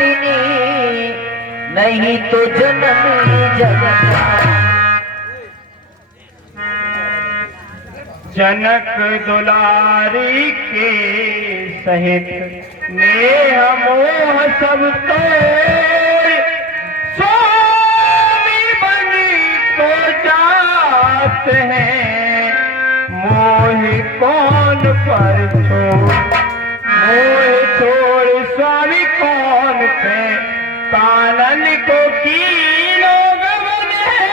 सौतिनी नहीं तो जननी जगत। जनक दुलारी के सहित नेह मोह सब तोड़ स्वामी बनी को जात हैं। मोह कौन पर छोड़ मोह छोड़ स्वामी कौन पे कानन को कीनो गगन है।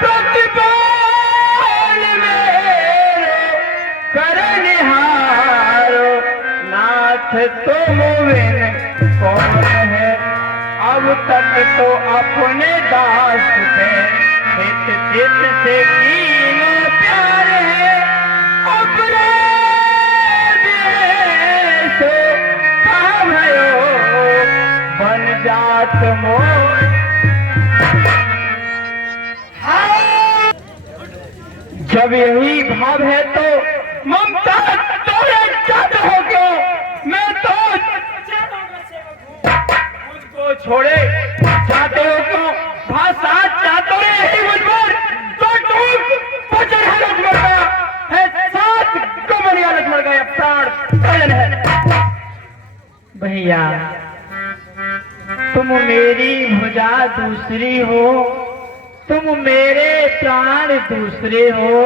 प्रतिपाल करनिहारो नाथ तुम बिन कौन है। अब तक तो अपने दास पे हित चित से कीनो प्यार है। अपराध सो कहा भयो बन जात मोर। जब यही भाव है तो ममता तोरे जद हो क्यों। मैं तो मुझको छोड़े जाते हो क्यों। भाषा चाहते ही मुझ पर तो पचड़ है लक्ष्मण का है। सात कमरिया लक्ष्मण का प्राण भजन है। भैया तुम मेरी भुजा दूसरी हो, तुम मेरे प्राण दूसरे हो,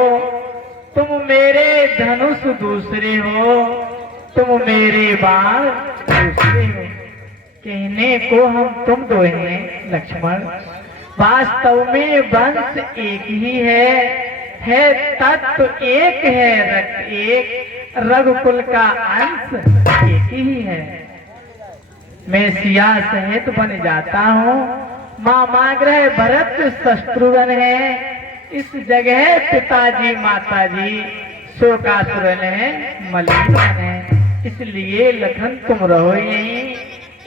तुम मेरे धनुष दूसरे हो, तुम मेरे बाण दूसरे हो। कहने को हम तुम दो हैं लक्ष्मण, वास्तव में वंश एक ही है तत्व एक है, रक्त एक, रघुकुल का अंश एक ही है। मैं सिया सहित बन जाता हूँ। मामाग्रह भरत शत्रुघ्न है, इस जगह पिताजी माताजी शोकासुरन है, मलिन है। इसलिए लखन तुम रहो यहीं।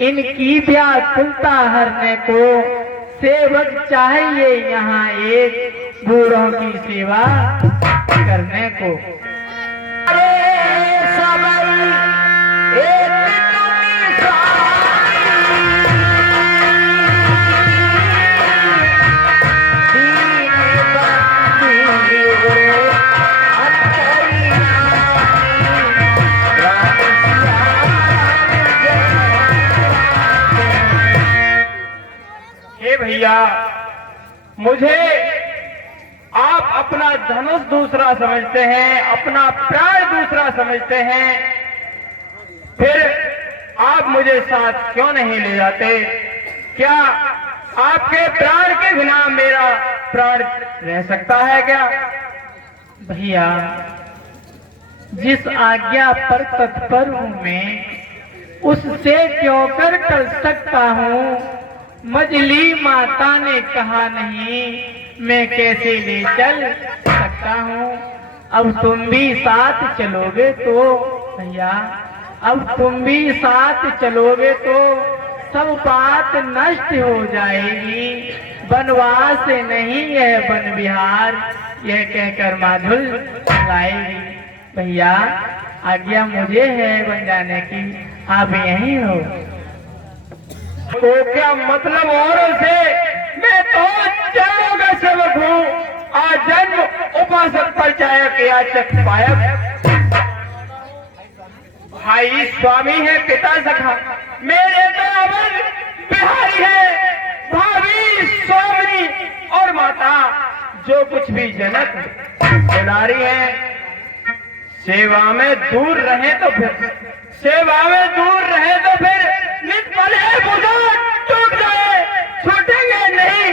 इनकी व्याकुलता हरने को सेवक चाहिए यहाँ एक, बूढ़ों की सेवा करने को। भैया मुझे आप अपना धनुष दूसरा समझते हैं, अपना प्राण दूसरा समझते हैं, फिर आप मुझे साथ क्यों नहीं ले जाते। क्या आपके प्राण के बिना मेरा प्राण रह सकता है क्या। भैया जिस आज्ञा पर तत्पर हूं मैं, उससे क्यों कर सकता हूं। मजली माता ने कहा नहीं, मैं कैसे ले चल सकता हूँ। अब तुम भी साथ चलोगे तो भैया, अब तुम भी साथ चलोगे तो सब बात नष्ट हो जाएगी। वनवास नहीं है वन विहार, यह कहकर माधुल लाएगी। भैया आज्ञा मुझे है बन जाने की, आप यहीं हो। तो क्या मतलब औरों से, मैं तो जन्मों का सेवक हूँ। आजन्म उपासक परिचायक याचक पायक। भाई स्वामी है, पिता सखा, मेरे तो अमर बिहारी है। भाभी स्वामी और माता जो कुछ भी जनक दुलारी है। सेवा में दूर रहे तो फिर नित भले बुझा टूट जाए, छूटेंगे नहीं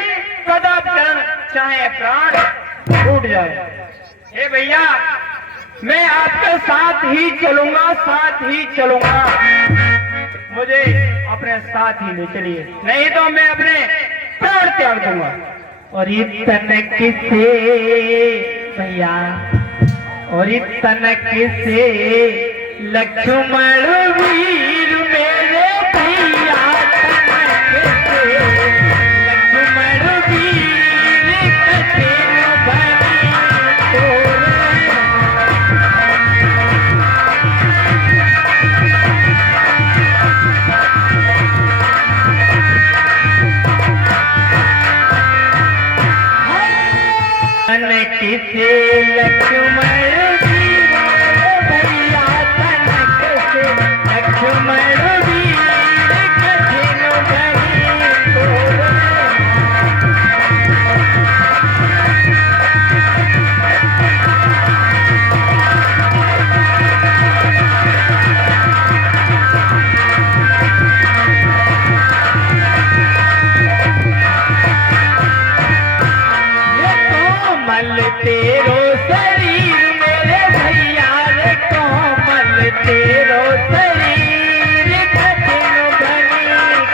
कदाप चरण, चाहे प्राण छूट जाए। हे भैया मैं आपके साथ ही चलूंगा, मुझे अपने साथ ही ले चलिए, नहीं तो मैं अपने प्राण त्याग दूंगा। और इतने किसे भैया, और इतने किसे लक्ष्मण वीर मेरे भैया, लक्ष्मण वीर कठिन बनी से लक्ष्मण वीर भैया तनक से लक्ष्मण वीर कठिन घड़ी तोरे। कोमल तेरो शरीर मेरे भैया रे कोमल तेरो शरीर कठिन घड़ी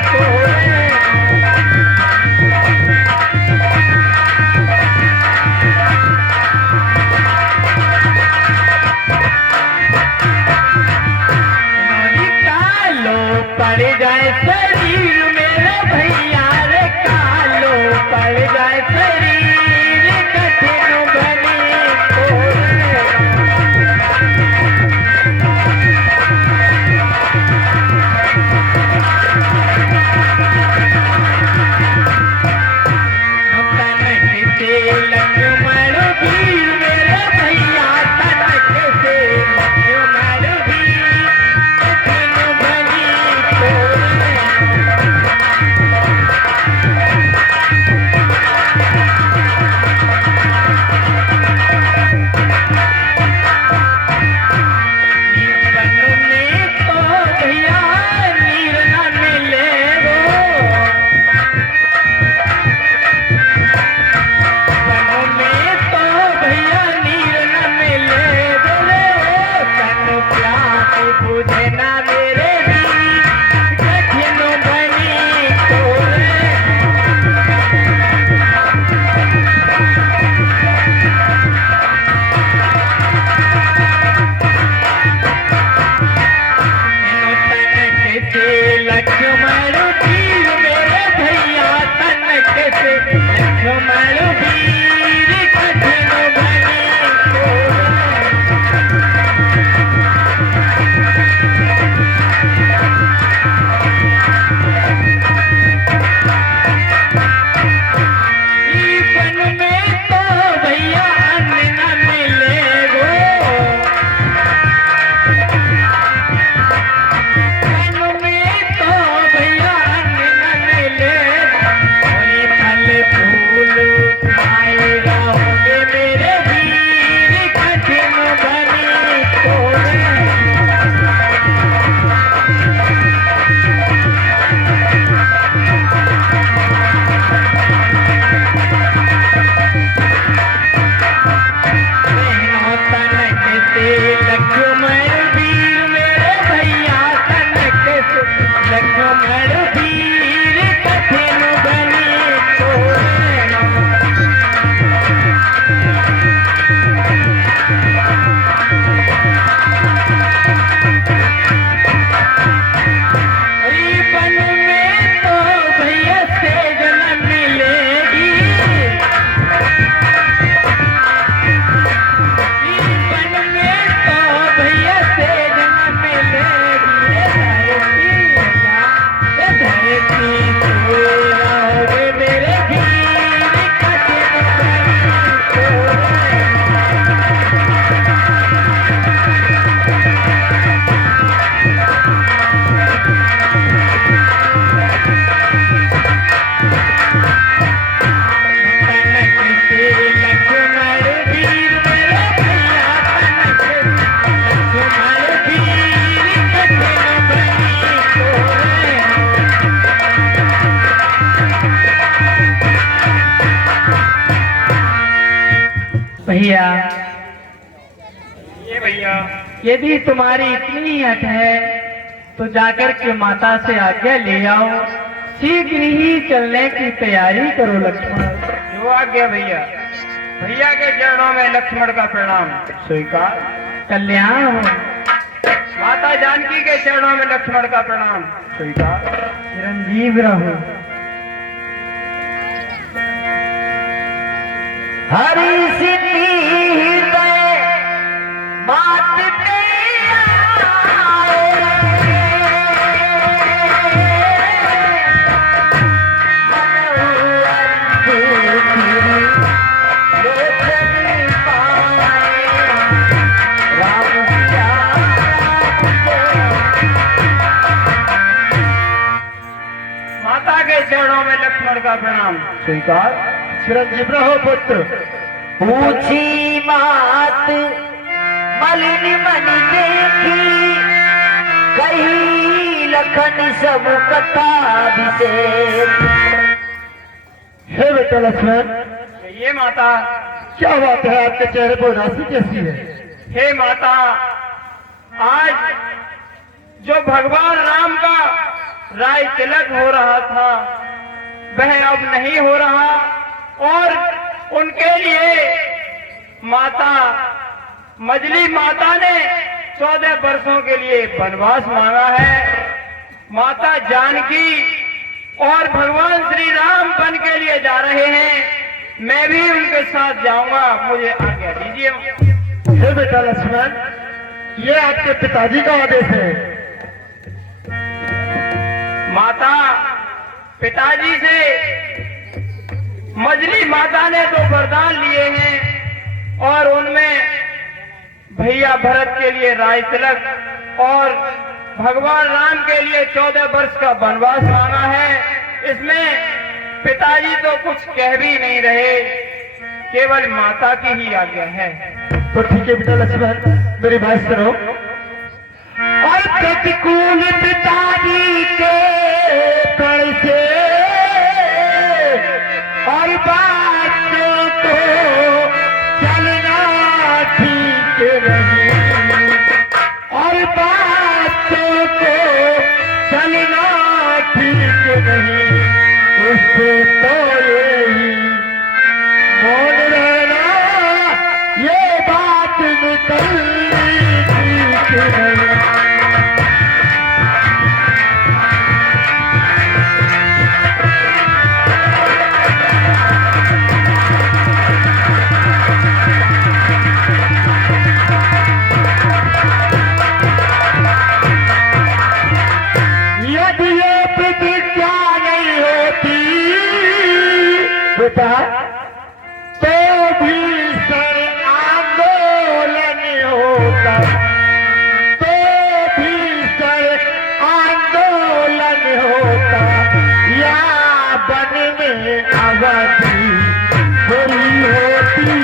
तोरे। कालो पड़ जाए शरीर मेरे भैया रे कालो पड़ जाए शरीर कठिन घड़ी तोरे। तनक से लक्ष्मण वीर मेरे भैया तनक से लक्ष्मण वीर कठिन घड़ी तोरे। जीवन में तो भैया नीर न मिले गो, वन में तो भैया नीर न मिले बोले ओ तन प्यास बुझे ना मेरे वीर कठिन घड़ी तोरे। तनक से लक्ष्मण वीर मेरे भैया तनक से लक्ष्मण वीर कठिन घड़ी तोरे। जीवन में तो भैया अन्न न मिले गो, वन में तो भैया अन्न न मिले। कोई फल फूल खाए रहोगे मेरे वीर कठिन घड़ी तोरे। तनक से लक्ष्मण वीर मेरे भैया तनक से लक्ष्मण वीर कठिन घड़ी तोरे। जीवन में तो भैया सेज न मिलेगी, जीवन में तो भैया सेज न मिलेगी। धरती सोए रहोगे मेरे वीर कठिन घड़ी तोरे। तनक से लक्ष्मण वीर मेरे भैया तनक से लक्ष्मण वीर कठिन घड़ी तोरे। भैया ये भैया यदि तुम्हारी इतनी हट है तो जाकर के माता से आज्ञा ले आओ, शीघ्र ही चलने की तैयारी करो लक्ष्मण। जो आज्ञा भैया। भैया के चरणों में लक्ष्मण का प्रणाम स्वीकार। कल्याण हो। माता जानकी के चरणों में लक्ष्मण का प्रणाम स्वीकार। चिरंजीव रहो। हरि सिद्धि हृदय मात पे आए, मन हुआ अंधेरी लोचन चरणों में लक्ष्मण का प्रणाम। स्वीकार। चिरंजीव रहो पुत्र। पूछी मात मलिन मन देखी, कही लखन सब कथा विशेष। हे बेटा लक्ष्मण, ये माता, क्या बात है, आपके चेहरे पर उदासी कैसी है? हे माता, आज जो भगवान राम का राय तिलक हो रहा था वह अब नहीं हो रहा, और उनके लिए माता मजली माता ने 14 वर्षों के लिए वनवास मांगा है। माता जानकी और भगवान श्री राम वन के लिए जा रहे हैं, मैं भी उनके साथ जाऊंगा, मुझे आज्ञा दीजिए। हे बेटा लक्ष्मण, ये आपके पिताजी का आदेश है। माता, पिताजी से मजली माता ने तो वरदान लिए हैं और उनमें भैया भरत के लिए राय तिलक और भगवान राम के लिए 14 वर्ष का वनवास मांगा है। इसमें पिताजी तो कुछ कह भी नहीं रहे, केवल माता की ही आज्ञा है। तो ठीक है बेटा लक्ष्मण, मेरी बात सुनो। और प्रतिकूल पिताजी के कण से और बातों को चलना ठीक नहीं, और बातों को चलना ठीक नहीं, उससे तो यही मौन रहना, ये बात निकलनी ठीक नहीं। यदि ये प्रतिज्ञा नहीं होती बेटा, तो भीषण आंदोलन होता, तो भीषण आंदोलन होता, या वन में अवधि बुरी होती।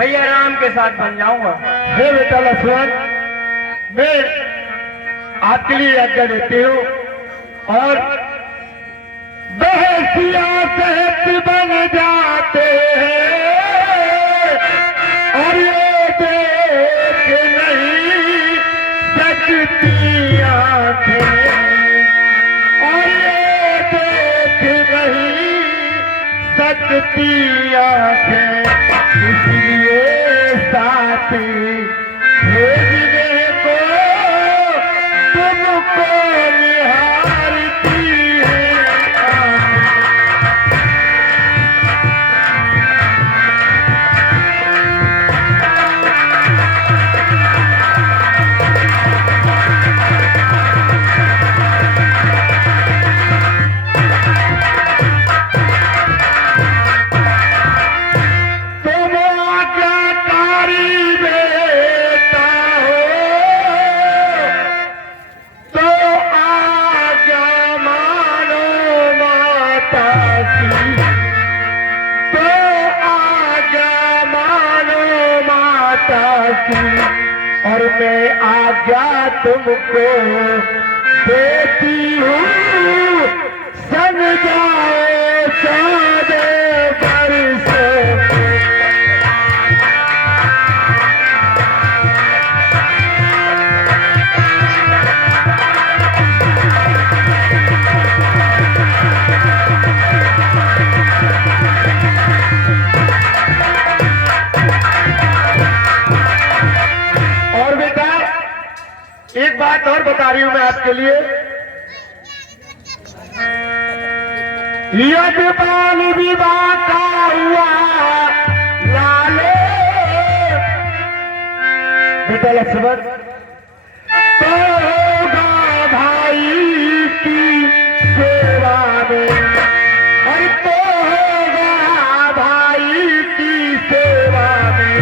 भैया राम के साथ बन जाऊंगा। हे बेटा लक्ष्मण, मैं आपके लिए आज्ञा देती हूँ और बहसिया सहित बन जाते हैं और ये देख नहीं सकती आंखें, और ये देख नहीं सकती आंखें, इसलिए साथी भेजने को तुमको निहारती है। तुम आज्ञाकारी बेटा हो तो आज्ञा मानो माता की, तो आज्ञा मानो माता की, और मैं आज्ञा तुमको देती हूँ, सन जाओ 14 वर्ष। और बेटा एक बात और बता रही हूं मैं आपके लिए, यदि बाल विवाह का हुआ लाले बेटा लक्ष्मण, तो होगा भाई की सेवा में, और तो होगा भाई की सेवा में,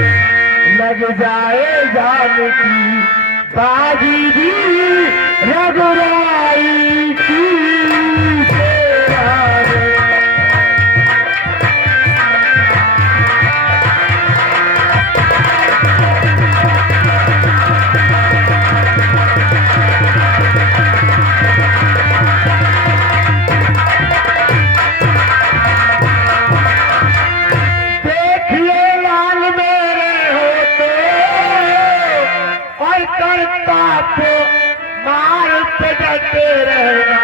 लग जाए जान की बाजी भी रघुराई की सेवा में। देखिए लाल मेरे होते और करता को मार पे डटे रहना,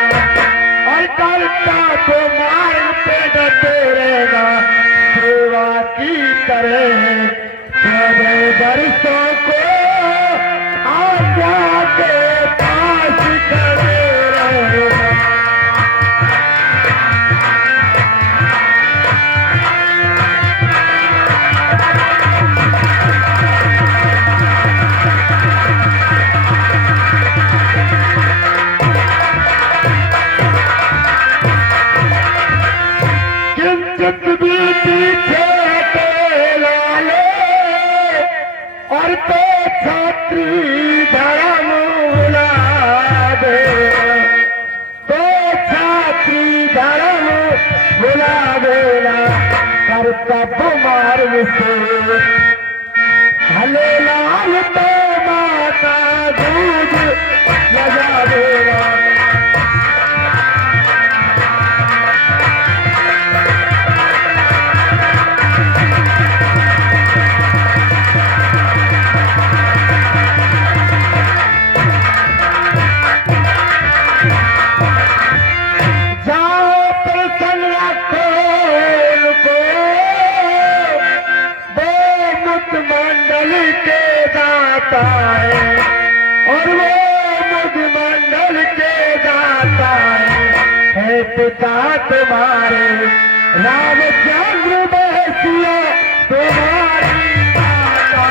और करता को मार पे डटे रहना, सेवा की तरह 14 वर्षों को आज्ञा के पास खड़े रहना। किंचित भी पीछे हटे लाले, और तो छात्री धर्म भुला देना, तो छात्री धर्म भुला देना, कर्तव्य मार्ग से हले लाल तो माता दूध लगा देना। जाओ प्रसन्न रखो उनको, वो मुख मंडल के दाता है, और वो मुख मंडल के दाता है पिता तुम्हारे रामचंद्र बहसिया तुम्हारी माता।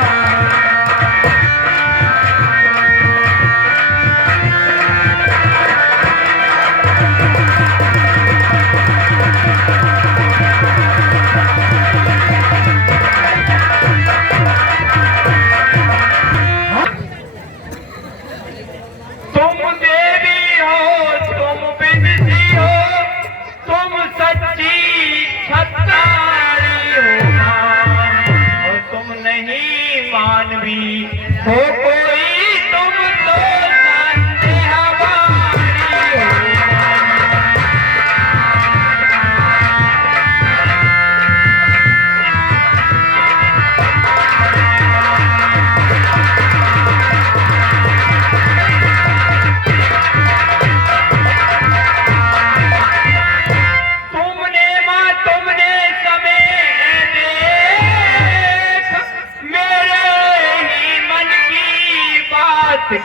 तुम देवी हो, तुम विद्या हो, तुम सच्ची छतारी हो। हो कोई तुम तो संदेहवारी हो।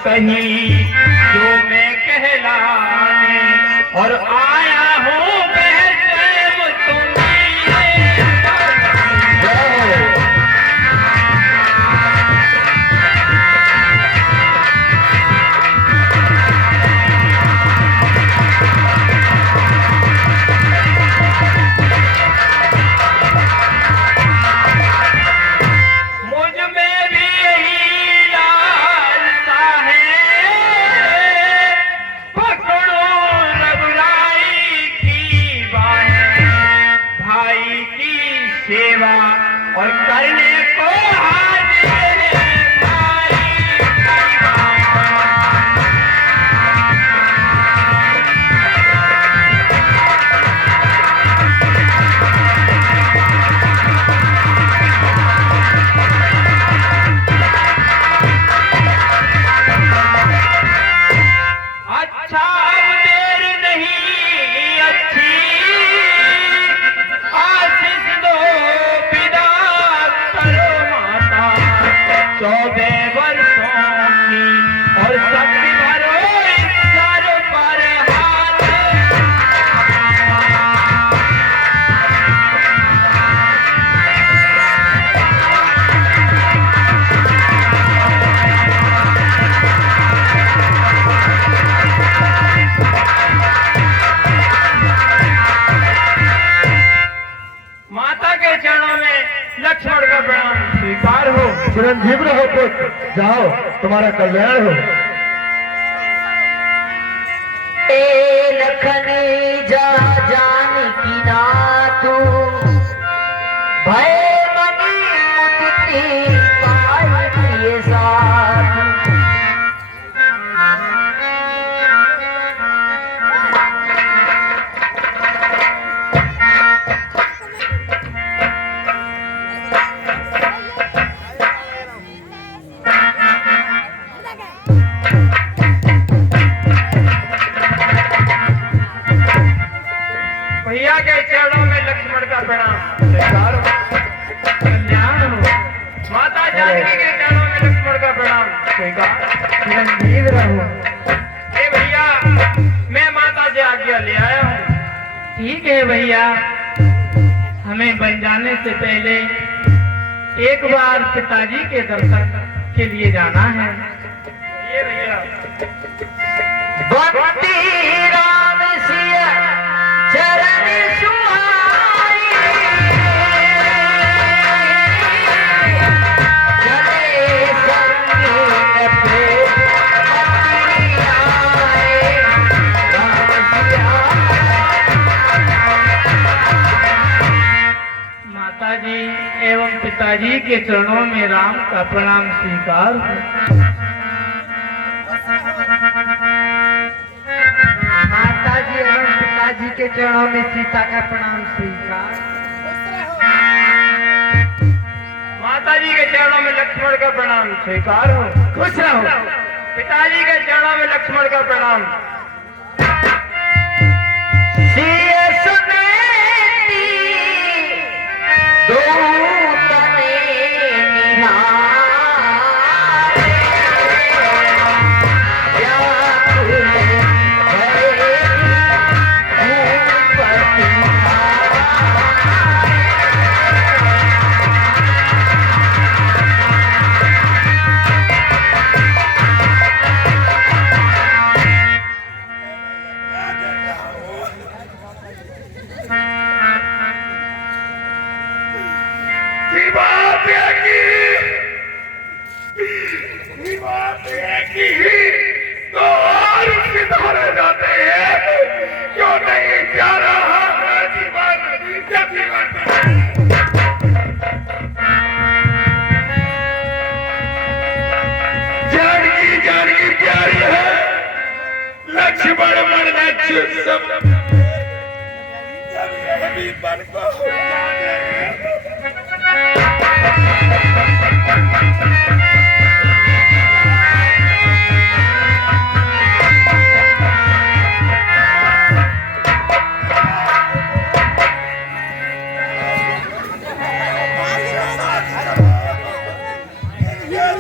कहीं जो मैं कहलाने और आया हूँ बहसेब मुझ में भी यही लालसा है, पकड़ो रघुराई की बाहें, भाई की सेवा और करने को हाजिर है भाई। अच्छा अब देर नहीं अच्छी आशीष दो विदा करो माता, 14 वर्षों की और शक्ति भरो इस सर पर हाथ। माता के चरणों में लक्ष्मण का प्रणाम स्वीकार हो। चिरंजीव रहो पुत्र, जाओ तुम्हारा कल्याण हो। ए लखन जा जानकी नाथू, भय मनी मुदिति पाई प्रिय साधु। भैया के चरणों में लक्ष्मण का प्रणाम स्वीकार हो। कल्याण हो। माता जानकी के चरणों में लक्ष्मण का प्रणाम स्वीकार। चिरंजीव रहो। ए भैया, मैं माता से आज्ञा ले आया हूँ। ठीक है भैया, हमें बन जाने से पहले एक बार पिताजी के दर्शन के लिए जाना है। ये भैया भक्ति राम सिया चरण सुहाई, चले संगीत पे भक्ति आए, राम सिया। माता जी एवं पिताजी के चरणों में राम का प्रणाम स्वीकार हो। माता जी एवं पिताजी के चरणों में सीता का प्रणाम स्वीकार। माता जी के चरणों में लक्ष्मण का प्रणाम स्वीकार हो। खुश रहो। पिताजी के चरणों में लक्ष्मण का प्रणाम। सिय सुनेती दूत ने निहारे, व्याकुल भये भूपति तो और सितारे जाते हैं, क्यों नहीं जा रहा है जीवन या जीवन सभी मन को जाने।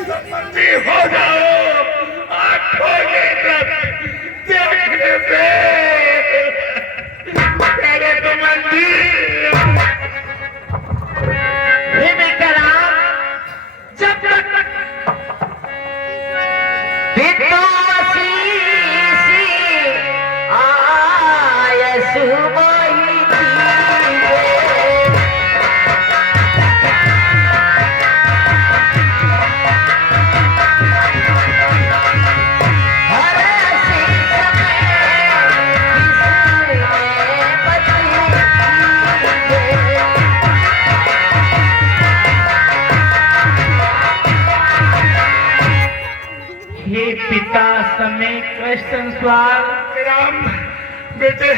संबंधी हो जाओ आंखों के तरफ देखने पे तेरे तो मंदिर हे बेकराम, जब तक बिंदु आशीषी आय सुबही जीवे, हर शीश में किसने बची जीवे। हे पिता समय कृष्ण स्वाल राम बेटे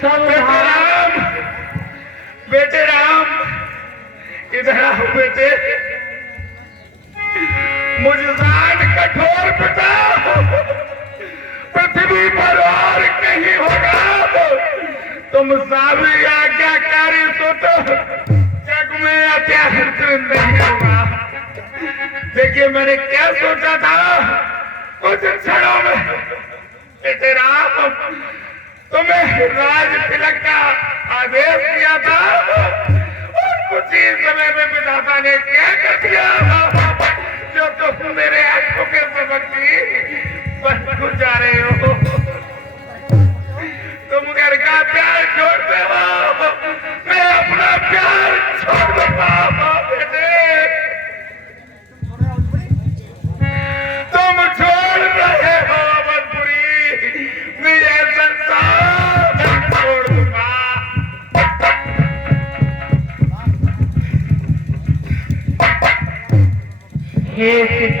सब बेटे राम बेटे राम इधर आओ बेटे मुझसान कठोर पिता पृथ्वी पर और कहीं होगा तुम सारी आज्ञाकारी तो जग में अत्याचार नहीं होगा। देखिए मैंने क्या सोचा था कुछ क्षणों में बेटे राम तुम्हें राज तिलक का आदेश दिया था और कुछ ही समय में विधाता ने क्या कर दिया जो तुम मेरे आंखों के समझी बस कुछ जा रहे हो। तुम घर का प्यार छोड़ते हो मैं अपना प्यार छोड़ दूंगा बेटे। तुम छोड़ रहे हो अवधपुरी मैं ये संसार छोड़ दूंगा। हे पिता